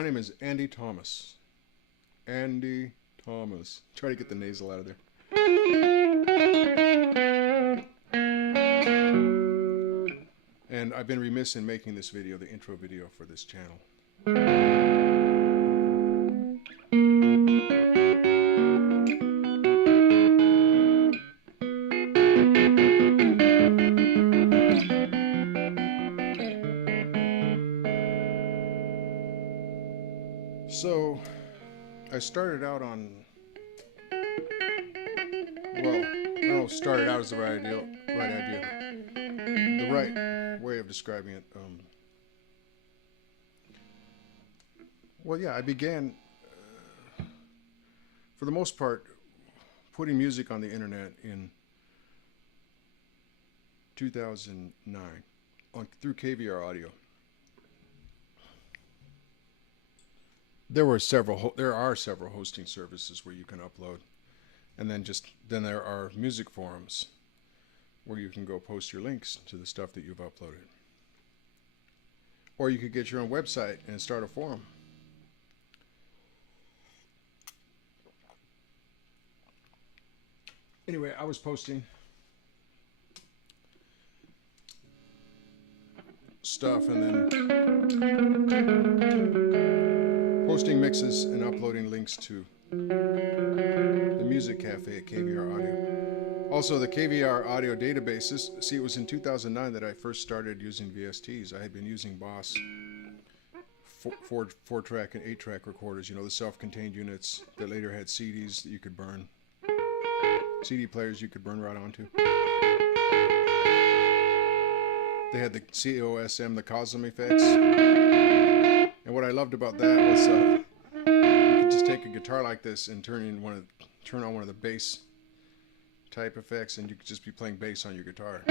My name is Andy Thomas. Andy Thomas. Try to get the nasal out of there. And I've been remiss in making this video, the intro video for this channel. So, I started out on, well, no, started out is the right idea. The right way of describing it. Well, yeah, I began, for the most part, putting music on the internet in 2009 through KVR Audio. There are several hosting services where you can upload, and then there are music forums where you can go post your links to the stuff that you've uploaded. Or you could get your own website and start a forum. Anyway, I was posting stuff and then posting mixes and uploading links to the Music Cafe at KVR Audio. Also, the KVR Audio databases. See, it was in 2009 that I first started using VSTs. I had been using Boss 4-track and 8-track recorders, you know, the self-contained units that later had CDs that you could burn. CD players you could burn right onto. They had the COSM, the Cosm effects. And what I loved about that was you could just take a guitar like this and turn on one of the bass type effects, and you could just be playing bass on your guitar.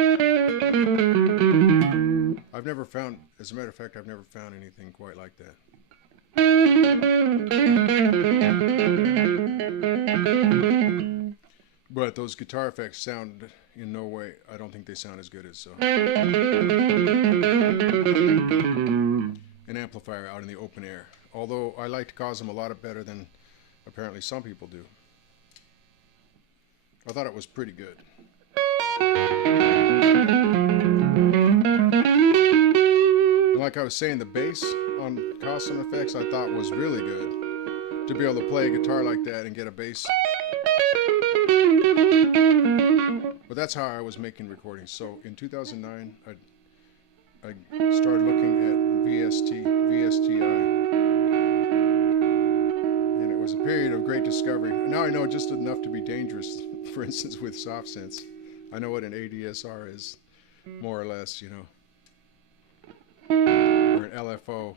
I've never found, as a matter of fact, I've never found anything quite like that. But those guitar effects sound in no way, I don't think they sound as good as an amplifier out in the open air. Although I liked Cosm a lot better than apparently some people do. I thought it was pretty good. And like I was saying, the bass on Cosm effects I thought was really good. To be able to play a guitar like that and get a bass. But that's how I was making recordings. So in 2009, I started looking at VSTI. And it was a period of great discovery. Now I know just enough to be dangerous, for instance, with soft synths. I know what an ADSR is, more or less, you know. Or an LFO.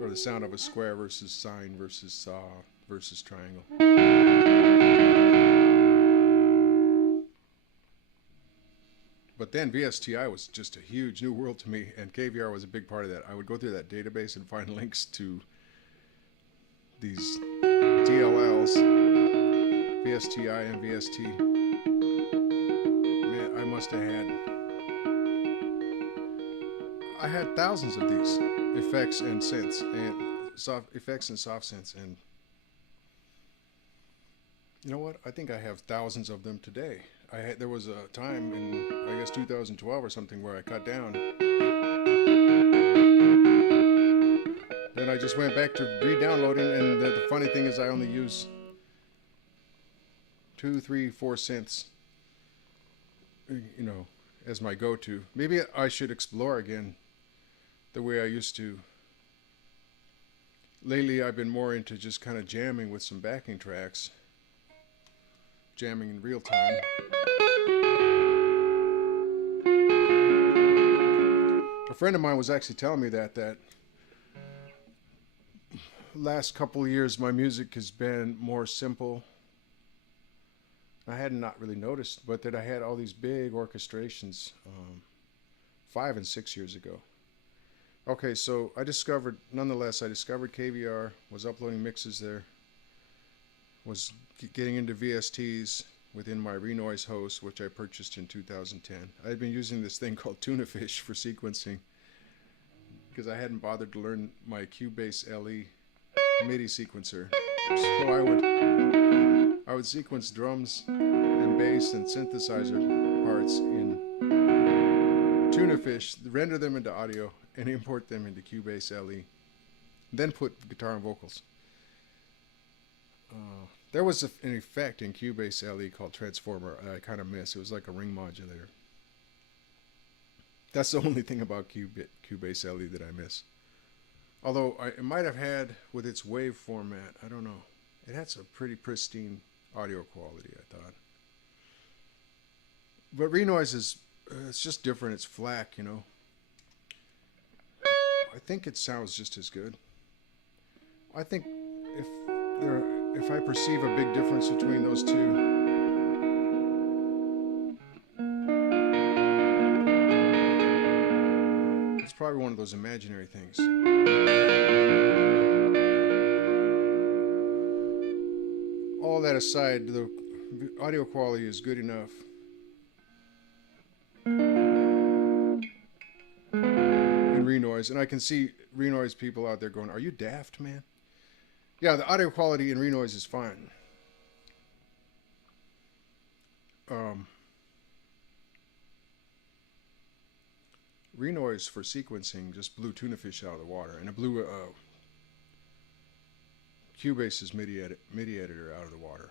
Or the sound of a square versus sine versus saw versus triangle. But then VSTI was just a huge new world to me, and KVR was a big part of that. I would go through that database and find links to these DLLs, VSTI and VST. Man, I had thousands of these effects and synths, and soft synths, and you know what? I think I have thousands of them today. There was a time in, I guess, 2012 or something where I cut down. Then I just went back to re-downloading, and the funny thing is I only use 2, 3, 4 synths, you know, as my go-to. Maybe I should explore again the way I used to. Lately I've been more into just kind of jamming with some backing tracks. Jamming in real time. A friend of mine was actually telling me that last couple of years my music has been more simple. I had not really noticed, but that I had all these big orchestrations 5 and 6 years ago. Okay, so nonetheless I discovered KVR, was uploading mixes there, was getting into VSTs within my Renoise host, which I purchased in 2010. I had been using this thing called Tunafish for sequencing, because I hadn't bothered to learn my Cubase LE MIDI sequencer. So I would sequence drums and bass and synthesizer parts in Tunafish, render them into audio, and import them into Cubase LE. Then put guitar and vocals. There was an effect in Cubase LE called Transformer I kind of miss. It was like a ring modulator. That's the only thing about Cubase LE that I miss. Although it might have had, with its wave format, I don't know. It had some pretty pristine audio quality, I thought. But Renoise is, it's just different. It's FLAC, you know. I think it sounds just as good. I think if I perceive a big difference between those two, it's probably one of those imaginary things. All that aside, the audio quality is good enough. In Renoise, and I can see Renoise people out there going, "Are you daft, man?" Yeah, the audio quality in Renoise is fine. Renoise for sequencing just blew Tunafish out of the water, and it blew Cubase's MIDI editor out of the water.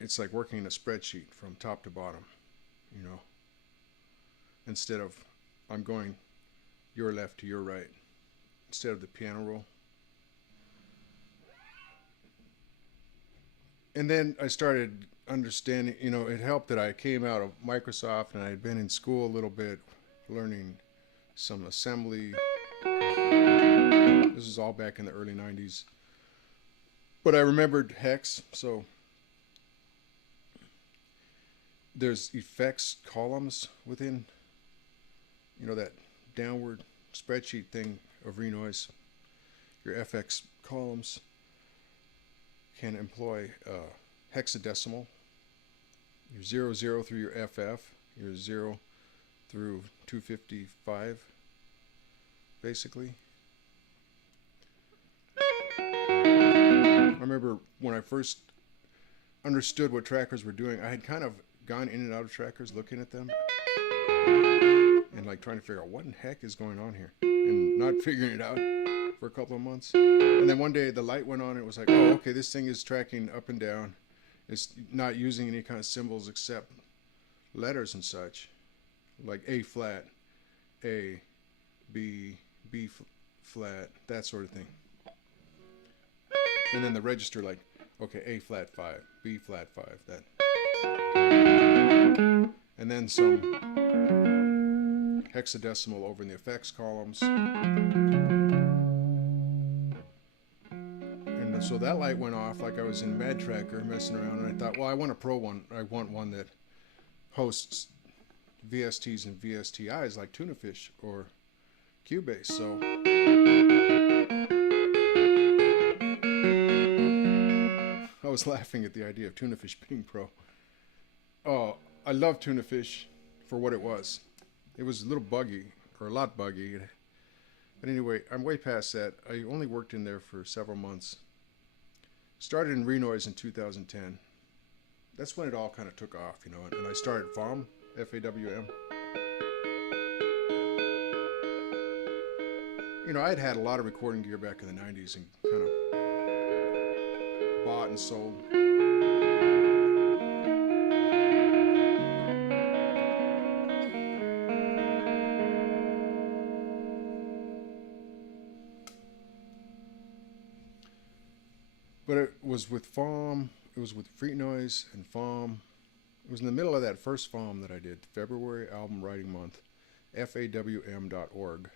It's like working in a spreadsheet from top to bottom, you know. Instead of I'm going your left to your right, instead of the piano roll. And then I started understanding, you know, it helped that I came out of Microsoft and I had been in school a little bit, learning some assembly. This is all back in the early 90s. But I remembered Hex, so there's effects columns within, you know, that downward spreadsheet thing of Renoise. Your FX columns can employ hexadecimal. Your 00 through your FF, your 0 through 255, basically. I remember when I first understood what trackers were doing, I had kind of gone in and out of trackers looking at them and like trying to figure out what in heck is going on here and not figuring it out for a couple of months. And then one day the light went on and it was like, oh, okay, this thing is tracking up and down. It's not using any kind of symbols except letters and such, like A flat, A, B, B flat, that sort of thing. And then the register, like, okay, A flat 5, B flat 5, that. And then some hexadecimal over in the effects columns. And so that light went off like I was in Mad Tracker messing around, and I thought, well, I want a pro one. I want one that hosts VSTs and VSTIs like Tunafish or Cubase. So I was laughing at the idea of Tunafish being pro. Oh, I love Tunafish for what it was. It was a little buggy, or a lot buggy. But anyway, I'm way past that. I only worked in there for several months. Started in Renoise in 2010. That's when it all kind of took off, you know. And I started FAWM, F-A-W-M. You know, I'd had a lot of recording gear back in the 90s and kind of bought and sold. But it was with FAWM, it was with Renoise and FAWM. It was in the middle of that first FAWM that I did, February Album Writing Month, FAWM.org.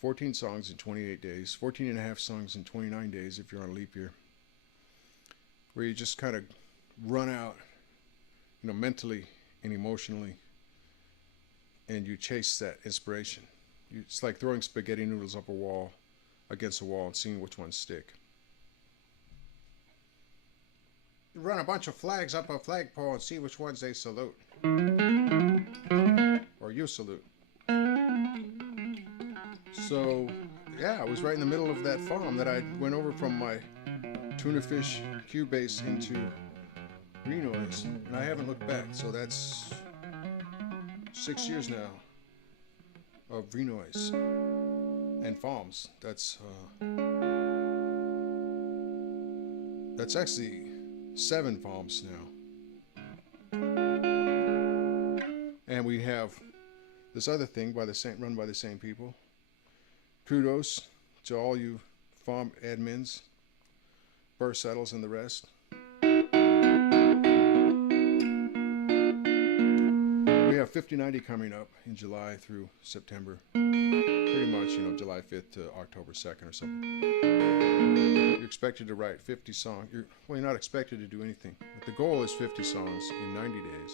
14 songs in 28 days, 14 and a half songs in 29 days if you're on a leap year. Where you just kind of run out, you know, mentally and emotionally, and you chase that inspiration. It's like throwing spaghetti noodles up a wall, against a wall, and seeing which ones stick. You run a bunch of flags up a flagpole and see which ones they salute. Or you salute. So, yeah, I was right in the middle of that farm that I went over from my tuna fish cube base into Renoise, and I haven't looked back. So that's 6 years now of Renoise and farms. That's actually 7 farms now, and we have this other thing run by the same people. Kudos to all you farm admins, burr settles, and the rest. We have 5090 coming up in July through September. Pretty much, July 5th to October 2nd or something. You're expected to write 50 songs. You're not expected to do anything, but the goal is 50 songs in 90 days.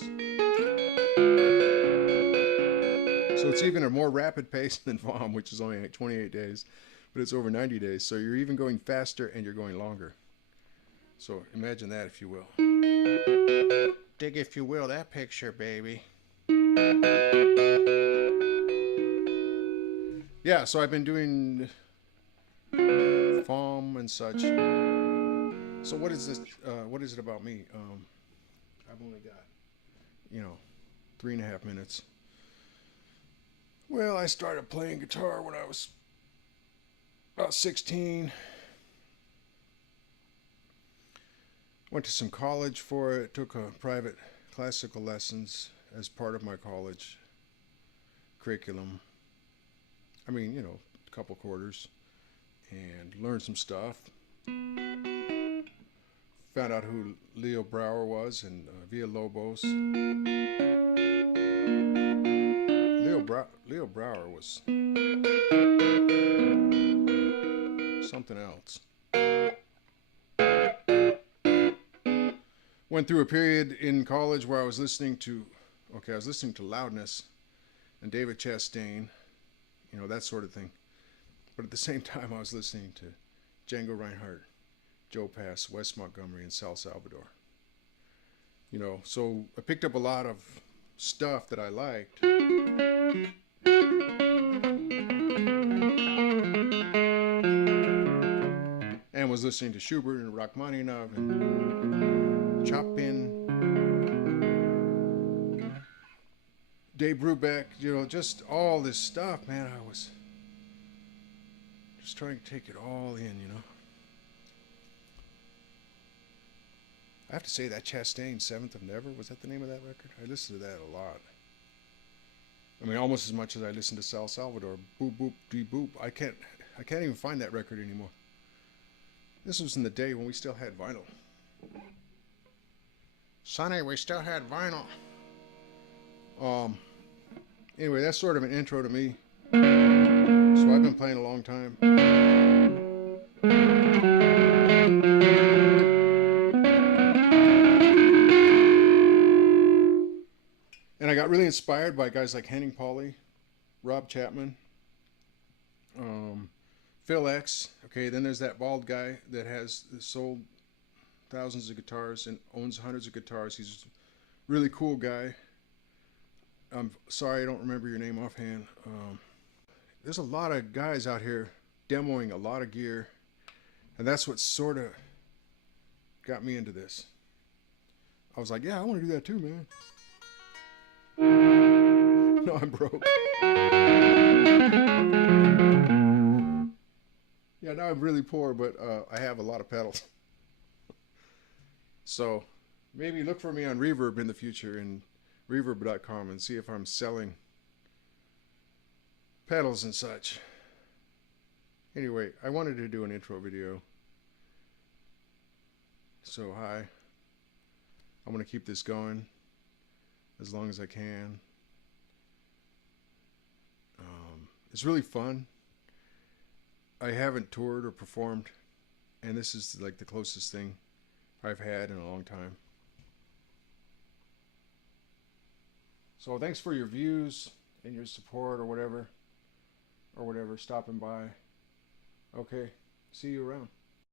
So it's even a more rapid pace than FOM, which is only 28 days, but it's over 90 days. So you're even going faster and you're going longer. So imagine that, if you will. Dig, if you will, that picture, baby. Yeah, so I've been doing FOM and such. So what is this? What is it about me? I've only got, 3.5 minutes. Well, I started playing guitar when I was about 16. Went to some college for it. Took a private classical lessons as part of my college curriculum. I mean, a couple quarters, and learned some stuff. Found out who Leo Brower was and Villalobos. Leo Brower was something else. Went through a period in college where I was listening to Loudness and David Chastain, that sort of thing. But at the same time, I was listening to Django Reinhardt, Joe Pass, Wes Montgomery, and Sal Salvador. So I picked up a lot of stuff that I liked. And was listening to Schubert and Rachmaninoff and Chopin, Dave Brubeck, just all this stuff, man. I was just trying to take it all in, I have to say that Chastain, Seventh of Never, was that the name of that record? I listened to that a lot. I mean, almost as much as I listened to Sal Salvador. Boop, boop, dee, boop. I can't even find that record anymore. This was in the day when we still had vinyl. Sonny, we still had vinyl. Anyway, that's sort of an intro to me. So I've been playing a long time. And I got really inspired by guys like Henning Pauly, Rob Chapman, Phil X. Okay, then there's that bald guy that has sold thousands of guitars and owns hundreds of guitars. He's a really cool guy. I'm sorry I don't remember your name offhand. There's a lot of guys out here demoing a lot of gear, and that's what sort of got me into this. I was like, yeah, I want to do that too, man. No, I'm broke. Yeah, now I'm really poor, but I have a lot of pedals. So maybe look for me on Reverb in the future and reverb.com and see if I'm selling pedals and such. Anyway, I wanted to do an intro video. So hi. I'm going to keep this going as long as I can. It's really fun. I haven't toured or performed, and this is like the closest thing I've had in a long time. So thanks for your views and your support or whatever, stopping by. Okay, see you around.